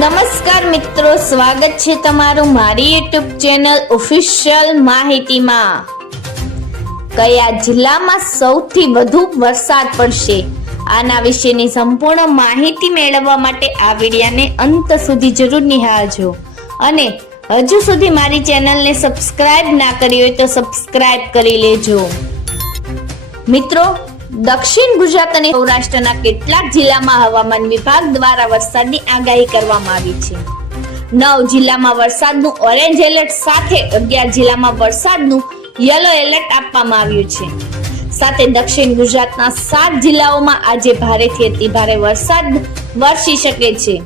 નમસ્કાર મિત્રો, સ્વાગત છે તમારું મારી યુટ્યુબ ચેનલ ઓફિશિયલ માહિતીમાં. કયા જિલ્લામાં સૌથી વધુ વરસાદ પડશે? આના વિશેની સંપૂર્ણ માહિતી મેળવવા માટે આ વિડિયાને અંત સુધી જરૂર નિહાળજો. અને હજુ સુધી મારી ચેનલને સબસ્ક્રાઇબ ના કરી હોય તો સબસ્ક્રાઇબ કરી લેજો. મિત્રો દક્ષિણ ગુજરાત અને સૌરાષ્ટ્રના કેટલાક જિલ્લામાં હવામાન વિભાગ દ્વારા વરસાદની આગાહી કરવામાં આવી છે. નવ જિલ્લામાં વરસાદનું ઓરેન્જ એલર્ટ સાથે અગિયાર જિલ્લામાં વરસાદનું યલો એલર્ટ આપવામાં આવ્યું છે. સાથે દક્ષિણ ગુજરાતના સાત જિલ્લાઓમાં આજે ભારેથી અતિ ભારે વરસાદ વરસી શકે છે.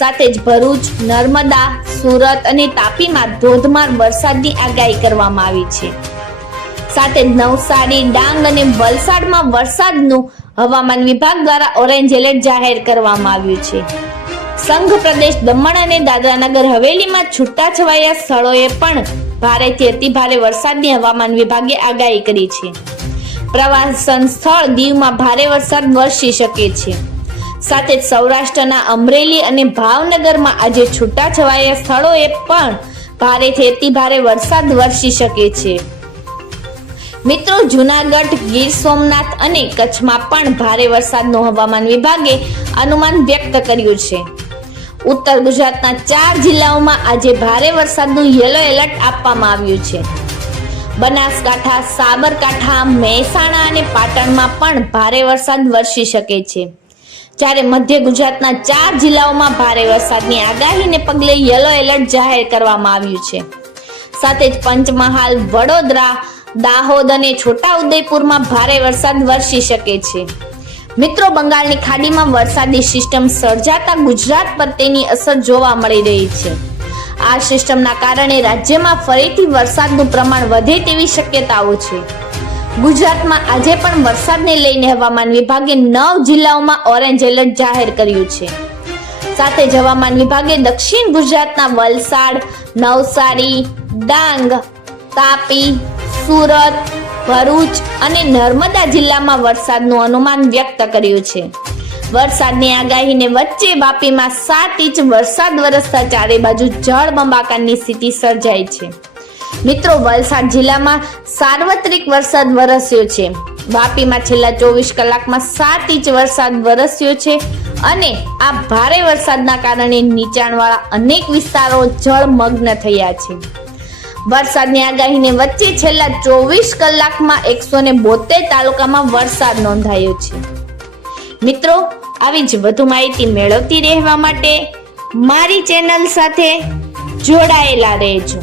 સાથે જ ભરૂચ, નર્મદા, સુરત અને તાપીમાં ધોધમાર વરસાદની આગાહી કરવામાં આવી છે. સાથે નવસારી, ડાંગ અને વલસાડમાં વરસાદનું હવામાન વિભાગ દ્વારા ઓરેન્જ એલર્ટ જાહેર કરવામાં આવ્યું છે. સંઘ પ્રદેશ દમણ અને દાદરાનગર હવેલીમાં છૂટાછવાયા સ્થળોએ પણ ભારેથી અતિભારે વરસાદની હવામાન વિભાગે આગાહી કરી છે. પ્રવાસન સ્થળ દીવમાં ભારે વરસાદ વરસી શકે છે. સાથે જ સૌરાષ્ટ્રના અમરેલી અને ભાવનગરમાં આજે છૂટાછવાયા સ્થળોએ પણ ભારેથી અતિભારે વરસાદ વરસી શકે છે. મિત્રો, જુનાગઢ, ગીર સોમનાથ અને કચ્છમાં પણ ભારે વરસાદનું હવામાન વિભાગે અનુમાન વ્યક્ત કર્યું છે. ઉત્તર ગુજરાતના ચાર જિલ્લાઓમાં આજે ભારે વરસાદનું યલો એલર્ટ આપવામાં આવ્યું છે. બનાસકાંઠા, સાબરકાંઠા, મહેસાણા અને પાટણમાં પણ ભારે વરસાદ વરસી શકે છે. જ્યારે મધ્ય ગુજરાતના ચાર જિલ્લાઓમાં ભારે વરસાદની આગાહીને પગલે યલો એલર્ટ જાહેર કરવામાં આવ્યું છે. સાથે જ પંચમહાલ, વડોદરા દાહોદ અને છોટાઉદેપુરમાં ભારે વરસાદ વરસી શકે છે. મિત્રો, બંગાળની ખાડીમાં વરસાદી સિસ્ટમ સર્જાતા ગુજરાત પર તેની અસર જોવા મળી રહી છે. આ સિસ્ટમના કારણે રાજ્યમાં ફરીથી વરસાદનું પ્રમાણ વધે તેવી શક્યતાઓ છે. ગુજરાતમાં આજે પણ વરસાદને લઈને હવામાન વિભાગે નવ જિલ્લાઓમાં ઓરેન્જ એલર્ટ જાહેર કર્યું છે. સાથે જ હવામાન વિભાગે દક્ષિણ ગુજરાતના વલસાડ, નવસારી, ડાંગ, તાપી સુરત, ભરૂચ અને નર્મદા જિલ્લામાં વરસાદનું અનુમાન વ્યક્ત કર્યું છે. વરસાદની આગાહીને વચ્ચે વાપીમાં સાત ઇંચ વરસાદ વરસતા ચારે બાજુ જળબંબાકારની સ્થિતિ સર્જાઈ છે. મિત્રો, વલસાડ જિલ્લામાં સાર્વત્રિક વરસાદ વરસ્યો છે. વાપીમાં છેલ્લા ચોવીસ કલાકમાં સાત ઇંચ વરસાદ વરસ્યો છે અને આ ભારે વરસાદના કારણે નીચાણવાળા અનેક વિસ્તારો જળમગ્ન થયા છે. વરસાદની આગાહીને વચ્ચે છેલ્લા ચોવીસ કલાકમાં એકસો ને બોતેર તાલુકામાં વરસાદ નોંધાયો છે. મિત્રો, આવી જ વધુ માહિતી મેળવતી રહેવા માટે મારી ચેનલ સાથે જોડાયેલા રહેજો.